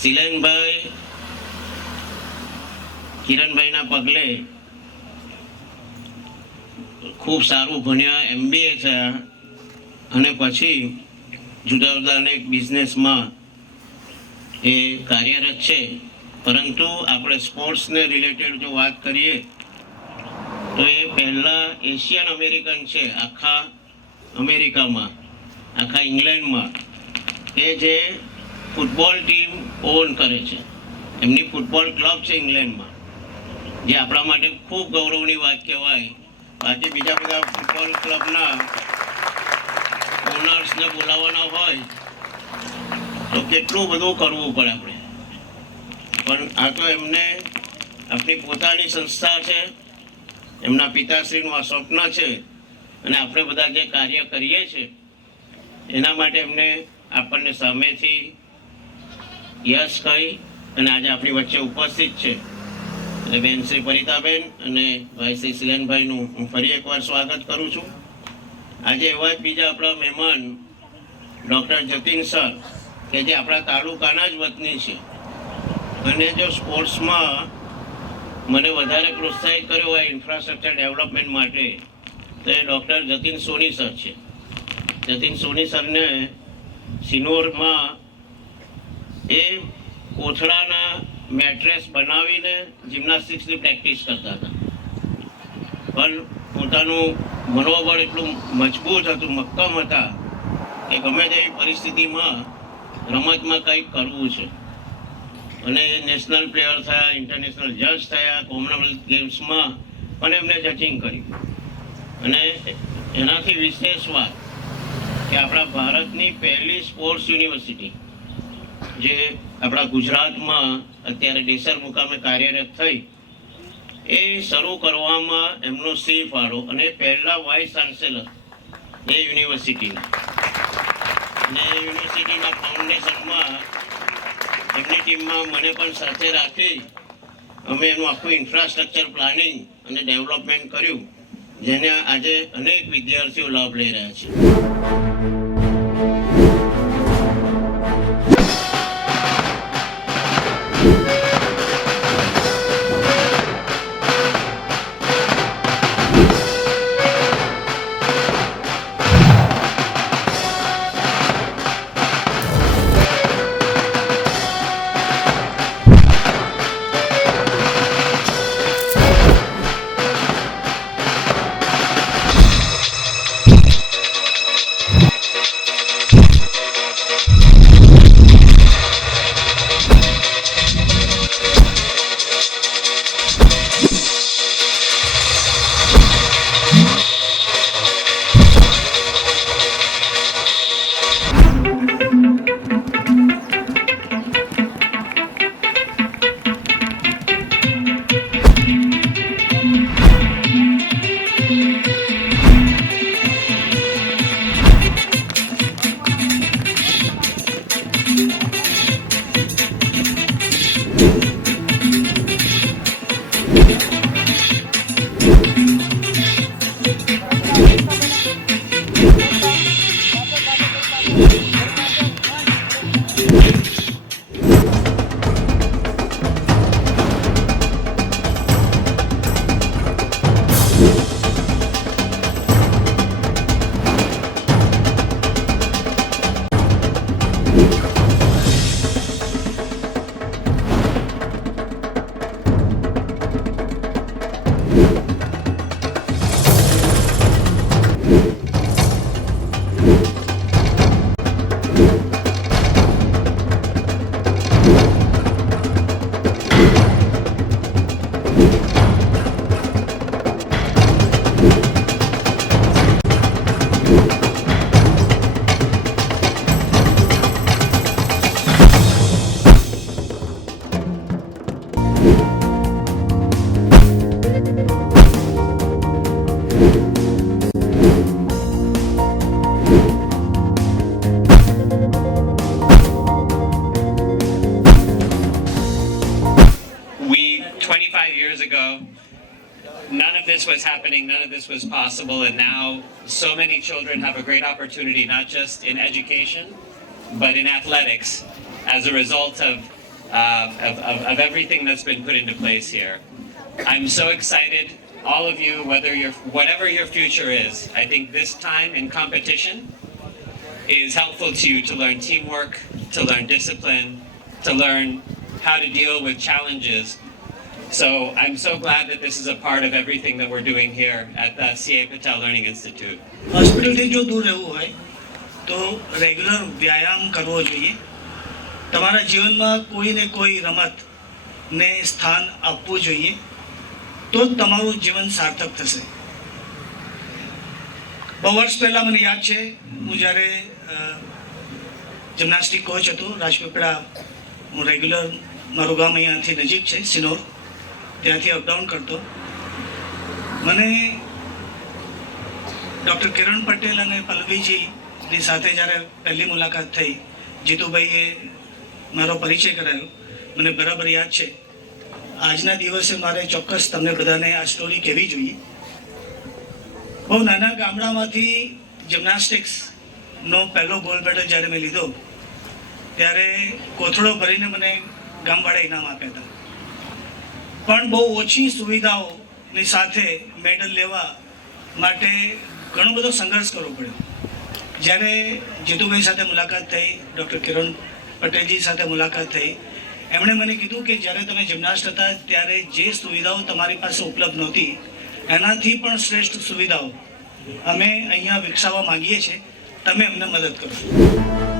શિલેનભાઈ કિરણભાઈના પગલે ખૂબ સારું ભણ્યા, MBA થયા અને પછી જુદા જુદા અનેક બિઝનેસમાં એ કાર્યરત છે. પરંતુ આપણે સ્પોર્ટ્સને રિલેટેડ જો વાત કરીએ તો એ પહેલા એશિયન અમેરિકન છે આખા અમેરિકામાં, આખા ઇંગ્લેન્ડમાં, કે જે ફૂટબોલ ટીમ ઓન કરે છે. એમની ફૂટબોલ ક્લબ છે ઇંગ્લેન્ડમાં, જે આપણા માટે ખૂબ ગૌરવની વાત કહેવાય. આજે બીજા બધા ફૂટબોલ ક્લબના ઓનર્સને બોલાવવાના હોય તો કેટલું બધું કરવું પડે આપણે, પણ આ તો એમને આપણી પોતાની સંસ્થા છે, એમના પિતાશ્રીનું આ સ્વપ્ન છે અને આપણે બધા જે કાર્ય કરીએ છીએ એના માટે એમને આપણને સામેથી યશ કહી અને આજે આપણી વચ્ચે ઉપસ્થિત છે. એટલે બેન શ્રી પરિતાબેન અને ભાઈ શ્રી શિલેનભાઈનું હું ફરી એકવાર સ્વાગત કરું છું. આજે એવા જ બીજા આપણા મહેમાન ડૉક્ટર જતીન સર, કે જે આપણા તાલુકાના જ વતની છે અને જો સ્પોર્ટ્સમાં મને વધારે પ્રોત્સાહિત કર્યો હોય ઇન્ફ્રાસ્ટ્રક્ચર ડેવલપમેન્ટ માટે તો એ ડૉક્ટર જતીન સોની સર છે. જતીન સોની સરને સિનોરમાં એ કોથળાના મેટ્રેસ બનાવીને જિમ્નાસ્ટિક્સની પ્રેક્ટિસ કરતા હતા, પણ પોતાનું મનોબળ એટલું મજબૂત હતું, મક્કમ હતા કે ગમે તેવી પરિસ્થિતિમાં રમતમાં કંઈક કરવું છે. અને નેશનલ પ્લેયર થયા, ઇન્ટરનેશનલ જજ થયા, કોમનવેલ્થ ગેમ્સમાં પણ એમને જજિંગ કર્યું. અને એનાથી વિશેષ વાત કે આપણા ભારતની પહેલી સ્પોર્ટ્સ યુનિવર્સિટી જે આપણા ગુજરાતમાં અત્યારે ડેસર મુકામે કાર્યરત થઈ, એ શરૂ કરવામાં એમનો સિંહ ફાળો, અને પહેલા વાઇસ ચાન્સેલર એ યુનિવર્સિટીના, અને યુનિવર્સિટીના ફાઉન્ડેશનમાં એમની ટીમમાં મને પણ સાથે રાખી અમે એનું આખું ઇન્ફ્રાસ્ટ્રક્ચર પ્લાનિંગ અને ડેવલપમેન્ટ કર્યું, જેને આજે અનેક વિદ્યાર્થીઓ લાભ લઈ રહ્યા છે. None of this was happening, none of this was possible, and now so many children have a great opportunity, not just in education, but in athletics, as a result of of everything that's been put into place here. I'm so excited, all of you, whatever your future is. I think this time in competition is helpful to you to learn teamwork, to learn discipline, to learn how to deal with challenges. So I'm so glad that this is a part of everything that we're doing here at the C.A. Patel Learning Institute. હોસ્પિટલથી જો દૂર રહેવું હોય તો regular વ્યાયામ કરવો જોઈએ. તમારા જીવનમાં કોઈને કોઈ રમતને સ્થાન આપવું જોઈએ, તો જ તમારું જીવન સાર્થક થશે. બહુ વર્ષ પહેલાં મને યાદ છે, હું જ્યારે જિમ્નાસ્ટિક કોચ હતો રાજપીપળા, હું રેગ્યુલર, મારું ગામ અહીંયાથી નજીક છે સિનોર, ત્યાંથી અપડાઉન કરતો. મને ડૉક્ટર કિરણ પટેલ અને પલ્લવીજીની સાથે જ્યારે પહેલી મુલાકાત થઈ, જીતુભાઈએ મારો પરિચય કરાયો, મને બરાબર યાદ છે. આજના દિવસે મારે ચોક્કસ તમને બધાને આ સ્ટોરી કહેવી જોઈએ. બહુ નાના ગામડામાંથી જિમ્નાસ્ટિક્સનો પહેલો ગોલ્ડ મેડલ જ્યારે મેં લીધો, ત્યારે કોથળો ભરીને મને ગામવાળા ઇનામ આપ્યા હતા. પણ બહુ ઓછી સુવિધાઓની સાથે મેડલ લેવા માટે ઘણો બધો સંઘર્ષ કરવો પડ્યો. જ્યારે જીતુભાઈ સાથે મુલાકાત થઈ, ડૉક્ટર કિરણ પટેલજી સાથે મુલાકાત થઈ, એમણે મને કીધું કે જ્યારે તમે જિમ્નાસ્ટ હતા ત્યારે જે સુવિધાઓ તમારી પાસે ઉપલબ્ધ નહોતી, એનાથી પણ શ્રેષ્ઠ સુવિધાઓ અમે અહીંયા વિકસાવવા માગીએ છીએ, તમે અમને મદદ કરો.